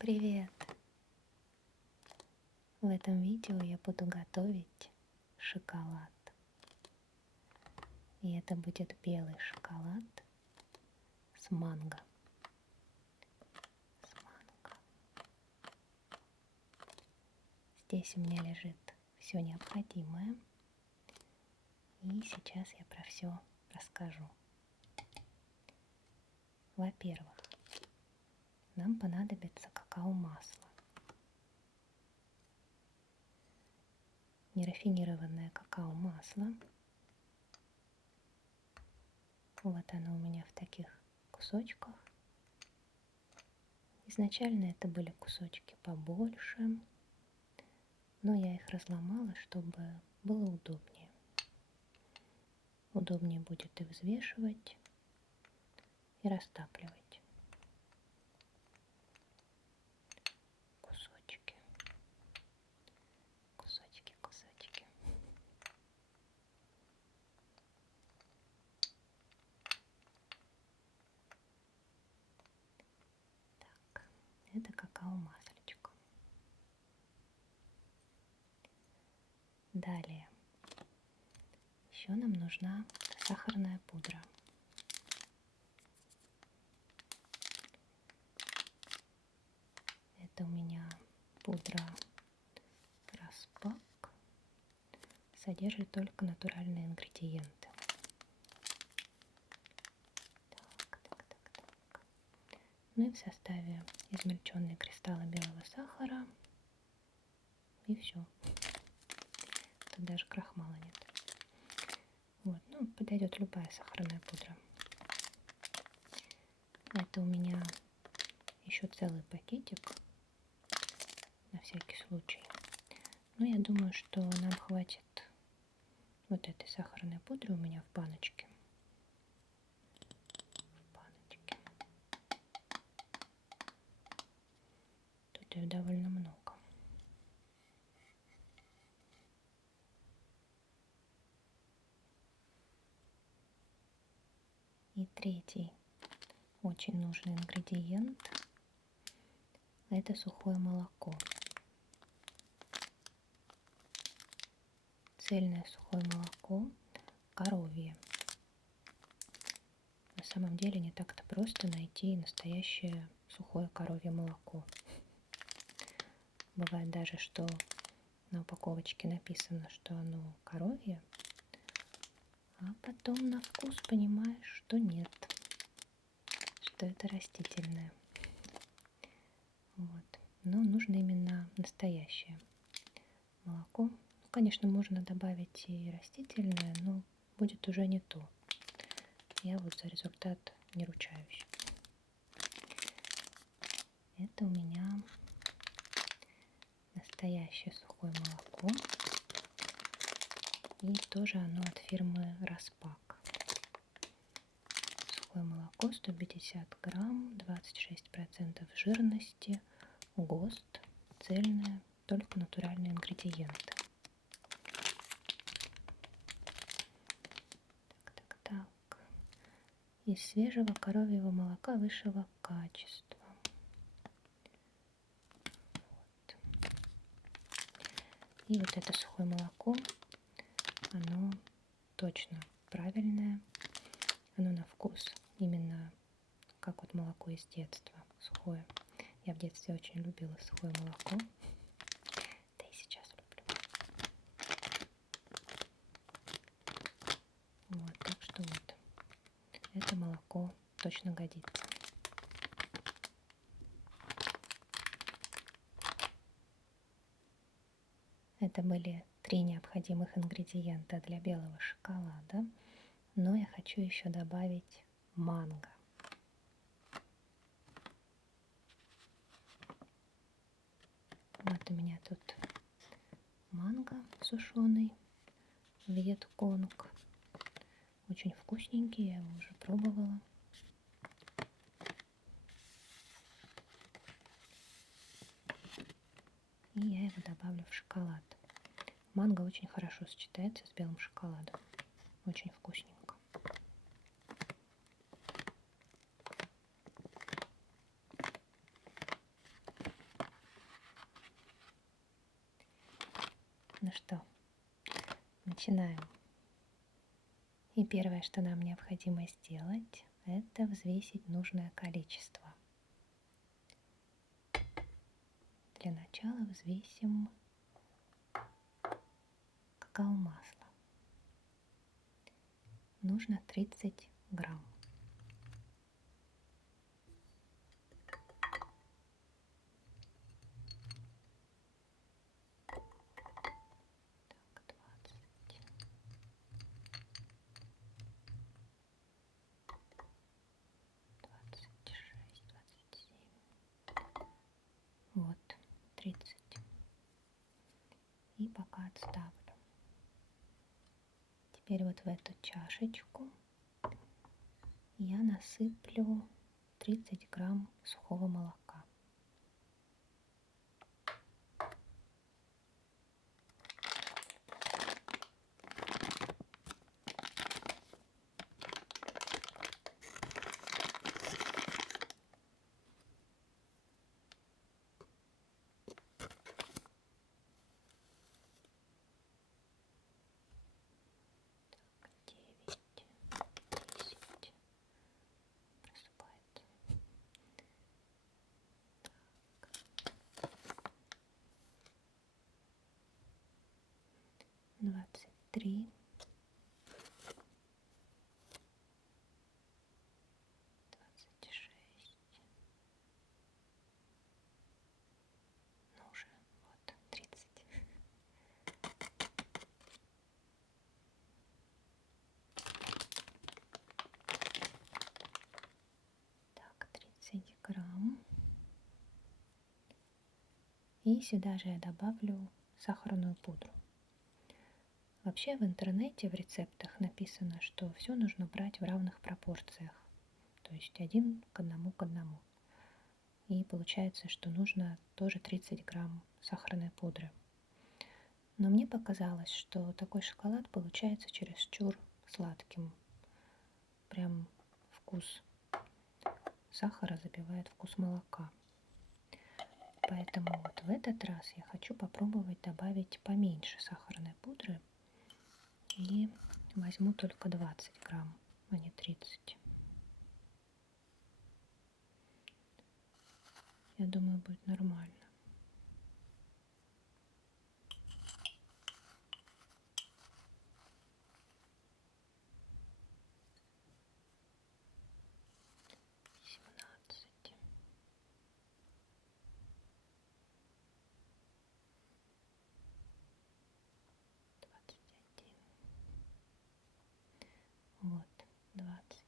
Привет! В этом видео я буду готовить шоколад. И это будет белый шоколад с манго. Здесь у меня лежит все необходимое. И сейчас я про все расскажу. Во-первых, нам понадобится какао-масло. Нерафинированное какао-масло. Вот оно у меня в таких кусочках. Изначально это были кусочки побольше, но я их разломала, чтобы было удобнее. Удобнее будет и взвешивать, и растапливать кусочки. Так, это какао-маслечко. Далее еще нам нужна сахарная пудра. Это у меня пудра Распак. Содержит только натуральные ингредиенты. Так. Ну и в составе измельченные кристаллы белого сахара. И все. Тут даже крахмала нет. Вот, ну, подойдет любая сахарная пудра. Это у меня еще целый пакетик, на всякий случай. Но я думаю, что нам хватит вот этой сахарной пудры у меня в баночке. Тут ее довольно много. И третий очень нужный ингредиент — это сухое молоко. Цельное сухое молоко, коровье. На самом деле не так-то просто найти настоящее сухое коровье молоко. Бывает даже, что на упаковочке написано, что оно коровье, а потом на вкус понимаешь, что нет, что это растительное. Вот. Но нужно именно настоящее молоко. Ну, конечно, можно добавить и растительное, но будет уже не то. Я вот за результат не ручаюсь. Это у меня настоящее сухое молоко. И тоже оно от фирмы Распак. Сухое молоко 150 грамм, 26% жирности, ГОСТ, цельное, только натуральные ингредиенты. Так. Из свежего коровьего молока высшего качества. Вот. И вот это сухое молоко, оно точно правильное. Оно на вкус именно как вот молоко из детства, сухое. Я в детстве очень любила сухое молоко. Да и сейчас люблю. Вот, так что вот. Это молоко точно годится. Это были 3 необходимых ингредиента для белого шоколада. Но я хочу еще добавить манго. Вот у меня тут манго сушеный, вьетконг. Очень вкусненький, я его уже пробовала. И я его добавлю в шоколад. Манго очень хорошо сочетается с белым шоколадом. Очень вкусненько. Ну что, начинаем. И первое, что нам необходимо сделать, это взвесить нужное количество. Для начала взвесим какао-масло. Нужно 30 грамм. Так, 26, 27. Вот, 30. И пока отставлю. Теперь вот в эту чашечку я насыплю 30 грамм сухого молока. Так, 9, 10. Просыпается. 23, 26. Ну уже вот 30. Так, 30 грамм. И сюда же я добавлю сахарную пудру. Вообще в интернете в рецептах написано, что все нужно брать в равных пропорциях. То есть 1 к 1 к 1. И получается, что нужно тоже 30 грамм сахарной пудры. Но мне показалось, что такой шоколад получается чересчур сладким. Прям вкус сахара забивает вкус молока. Поэтому вот в этот раз я хочу попробовать добавить поменьше сахарной пудры. И возьму только 20 грамм, а не 30. Я думаю, будет нормально. Вот, 20.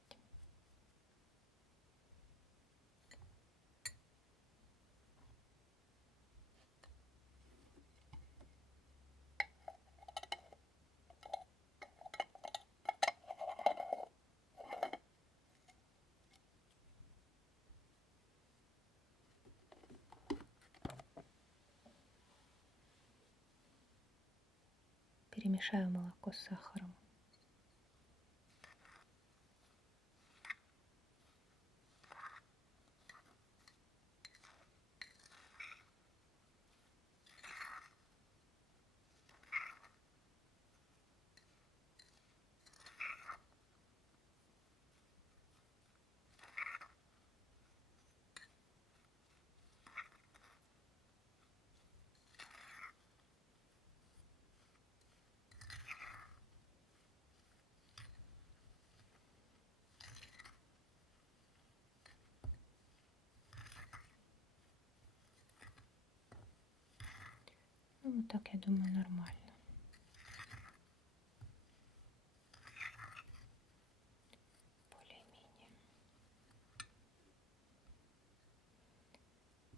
Перемешаю молоко с сахаром. Ну, вот так, я думаю, нормально. Более-менее.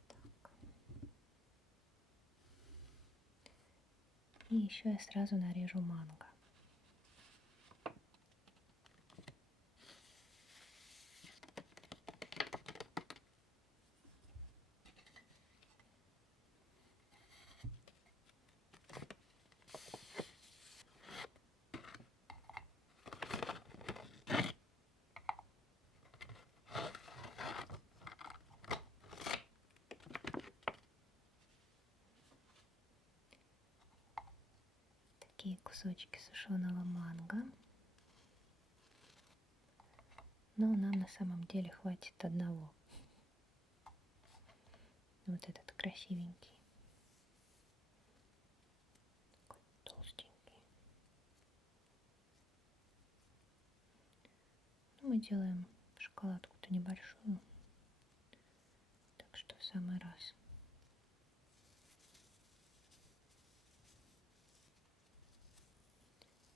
Так. И еще я сразу нарежу манго. такие кусочки сушеного манго. Но нам на самом деле хватит одного. Вот этот красивенький. Такой толстенький. Мы делаем шоколадку-то небольшую. Так что в самый раз.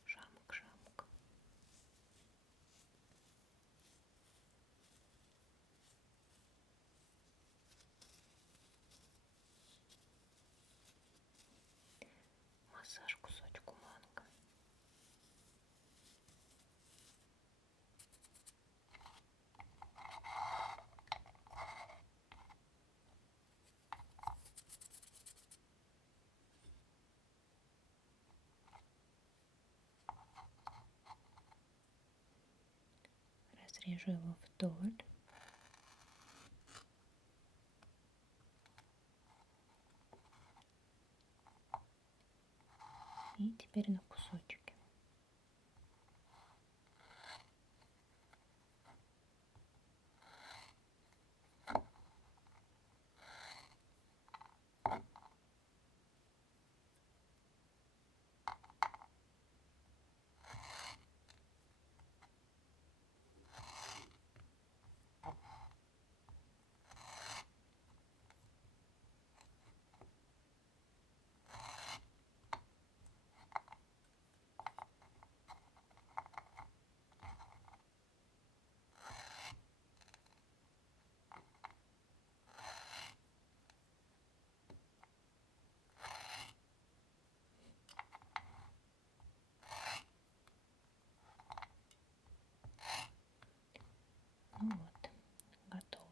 Шамок-шамок. Массаж кусочку манго. Разрежу его вдоль. И теперь на кусочки. Ну вот, готово.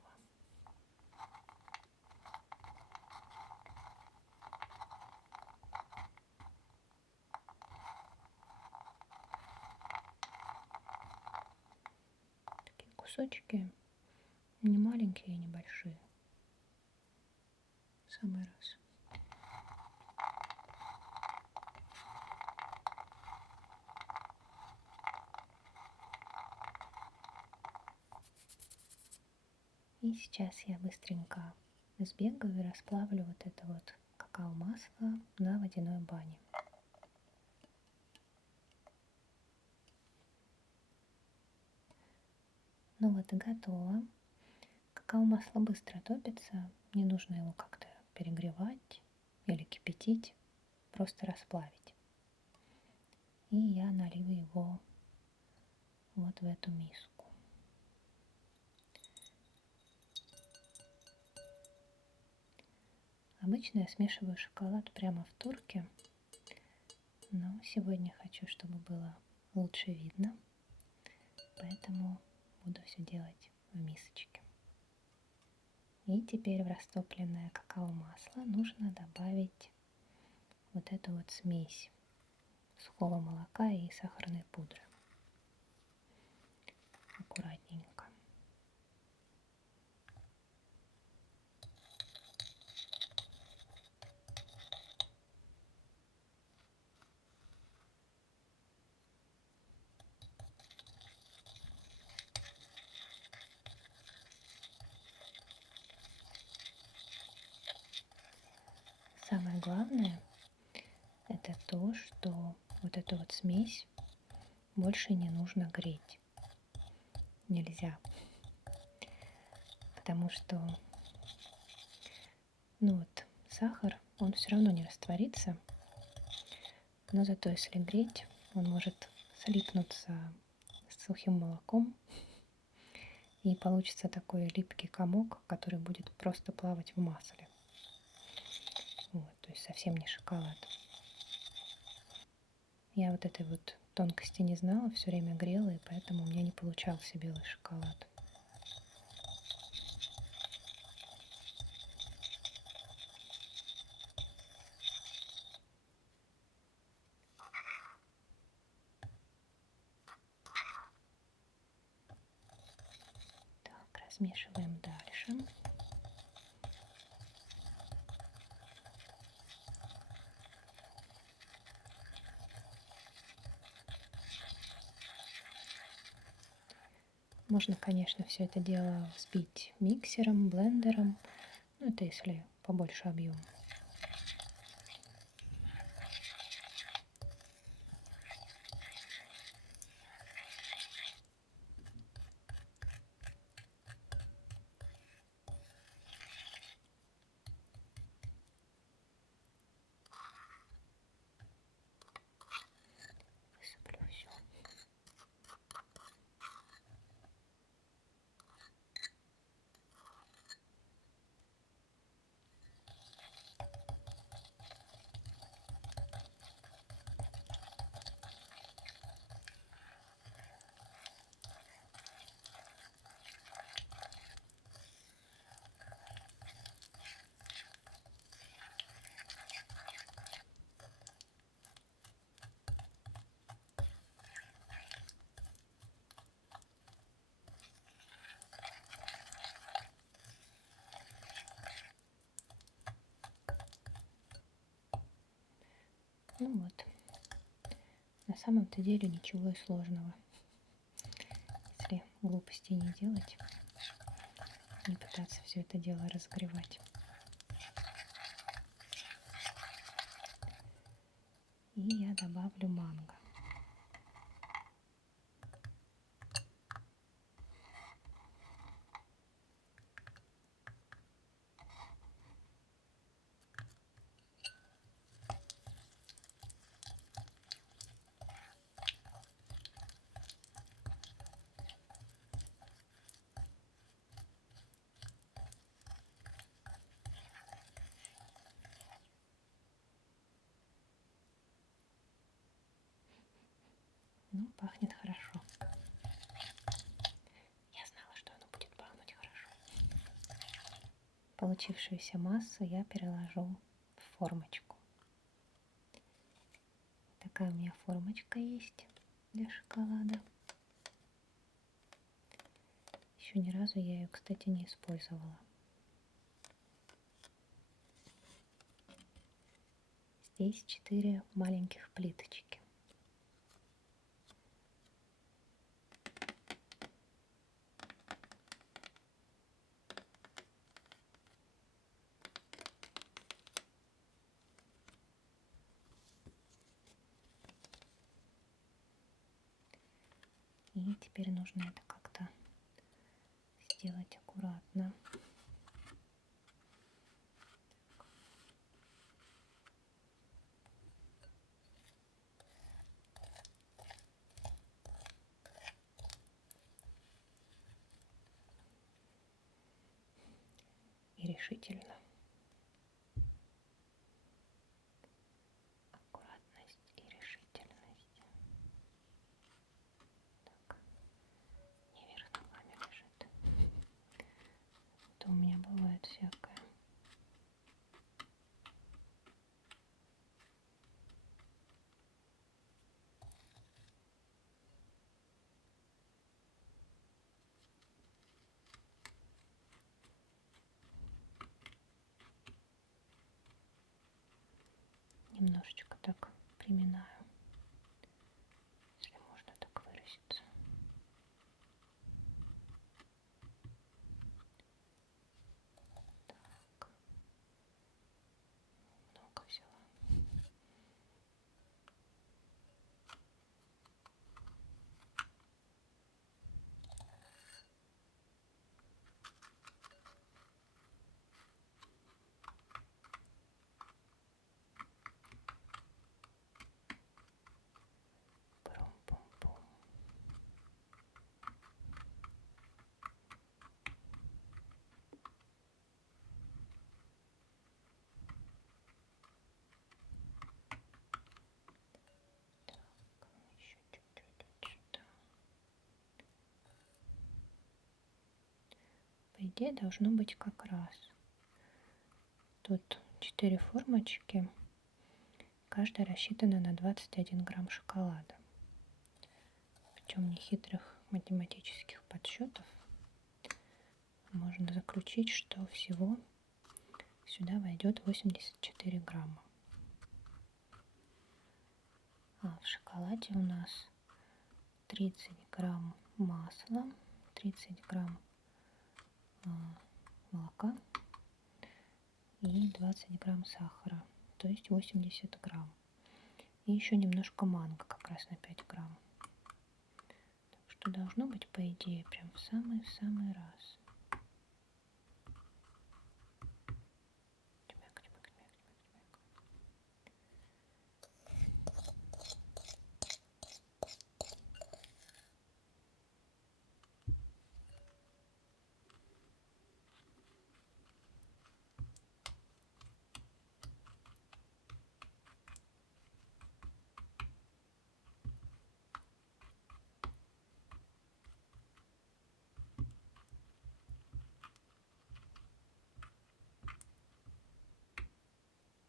Такие кусочки не маленькие и не большие. В самый раз. И сейчас я быстренько сбегаю и расплавлю вот это вот какао-масло на водяной бане. Ну вот и готово. Какао-масло быстро топится, не нужно его как-то перегревать или кипятить, просто расплавить. И я налью его вот в эту миску. Обычно я смешиваю шоколад прямо в турке, но сегодня хочу, чтобы было лучше видно, поэтому буду все делать в мисочке. И теперь в растопленное какао-масло нужно добавить вот эту вот смесь сухого молока и сахарной пудры. Аккуратненько. Самое главное это то, что вот эту вот смесь больше не нужно греть. Нельзя. Потому что ну вот, сахар, он все равно не растворится. Но зато если греть, он может слипнуться с сухим молоком. И получится такой липкий комок, который будет просто плавать в масле. Вот, то есть совсем не шоколад. Я вот этой вот тонкости не знала, все время грела, и поэтому у меня не получался белый шоколад. Так, размешиваем дальше. Можно, конечно, все это дело взбить миксером, блендером. Ну, это если побольше объем. Высыплю все. Ну вот. На самом-то деле ничего и сложного. Если глупостей не делать, не пытаться все это дело разогревать. И я добавлю манго. Ну, пахнет хорошо. Я знала, что оно будет пахнуть хорошо. Получившуюся массу я переложу в формочку. Такая у меня формочка есть для шоколада. Еще ни разу я ее, кстати, не использовала. Здесь 4 маленьких плиточки. И теперь нужно это как-то сделать аккуратно. И решительно. Аккуратность и решительность. Так, не вверх ногами лежит. Это у меня бывает всякое. Немножечко так приминаю, если можно так выразиться. Так, много взяла. Пум-пум-пум. Еще чуть-чуть вот сюда. По идее должно быть как раз. Тут 4 формочки, каждая рассчитана на 21 грамм шоколада. Причем нехитрых математических подсчетов можно заключить, что всего сюда войдет 84 грамма. А в шоколаде у нас 30 грамм масла, 30 грамм молока и 20 грамм сахара, то есть 80 грамм. И еще немножко манго, как раз на 5 грамм. Так что должно быть, по идее, прям в самый раз. Тьмяк, тьмяк, тьмяк, тьмяк,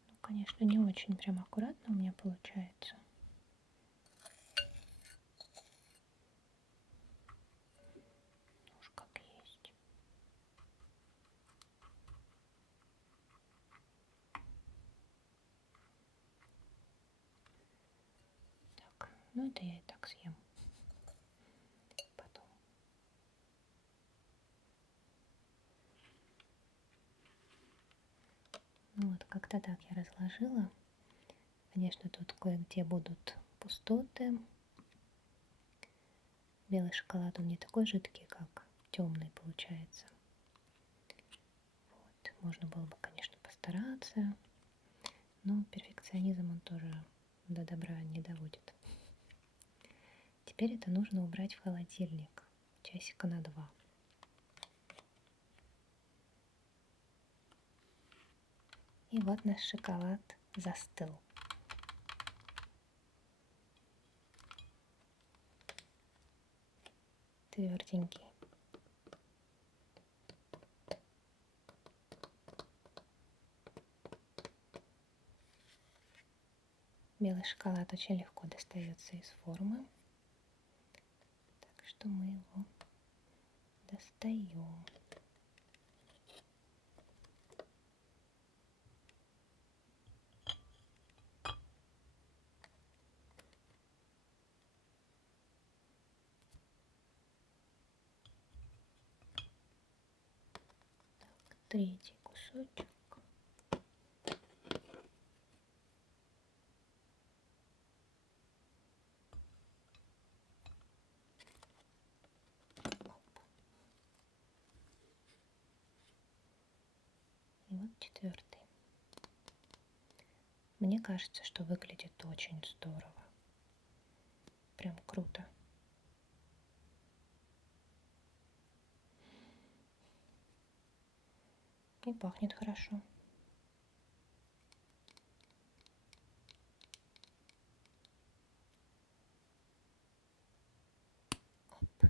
ну, конечно, не очень прям аккуратно у меня получается. Уж как есть. Так, ну это я и так съем потом. Ну вот, как-то так я разложила. Конечно, тут кое-где будут пустоты. Белый шоколад, он не такой жидкий, как темный получается. Вот. Можно было бы, конечно, постараться, но перфекционизм он тоже до добра не доводит. Теперь это нужно убрать в холодильник часика на 2. И вот наш шоколад застыл. Тверденький. Белый шоколад очень легко достается из формы. Так что мы его достаем. Третий кусочек. И вот 4. Мне кажется, что выглядит очень здорово. Прям круто. И пахнет хорошо. Оп.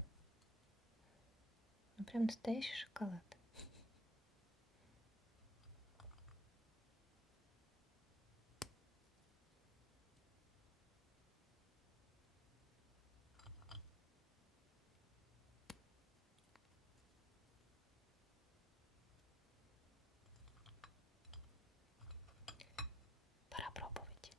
Ну прям настоящий шоколад. Пора пробовать.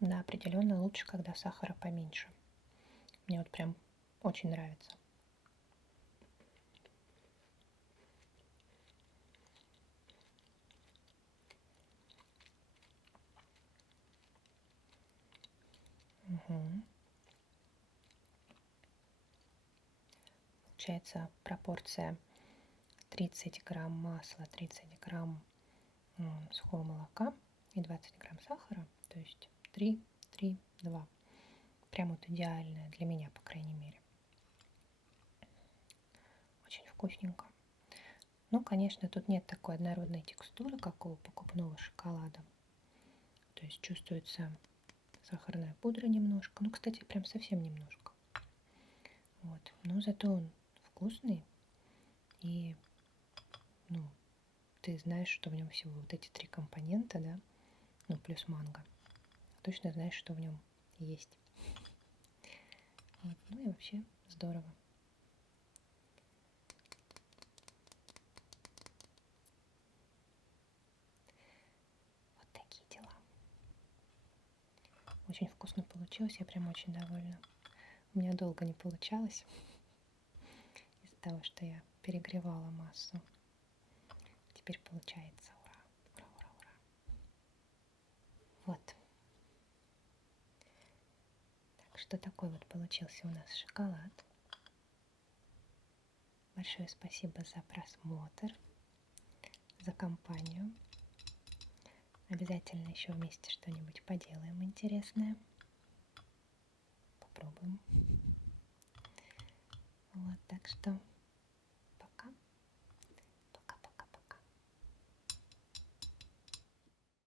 Да, определенно лучше, когда сахара поменьше. Мне вот прям очень нравится. Угу. Получается пропорция 30 грамм масла, 30 грамм сухого молока и 20 грамм сахара. То есть 3, 3, 2. Прям вот идеальная для меня, по крайней мере. Очень вкусненько. Но, конечно, тут нет такой однородной текстуры, как у покупного шоколада. То есть чувствуется сахарная пудра немножко. Ну, кстати, прям совсем немножко. Вот. Но зато он вкусный. И, ну, ты знаешь, что в нем всего вот эти 3 компонента, да? Ну, плюс манго. Точно знаешь, что в нем есть. Вот. Ну и вообще здорово. Вот такие дела. Очень вкусно получилось, я прям очень довольна. У меня долго не получалось из-за того, что я перегревала массу. Теперь получается. Ура! Ура, ура, ура! Вот. Так что такой вот получился у нас шоколад. Большое спасибо за просмотр, за компанию. Обязательно еще вместе что-нибудь поделаем интересное. Попробуем. Вот, так что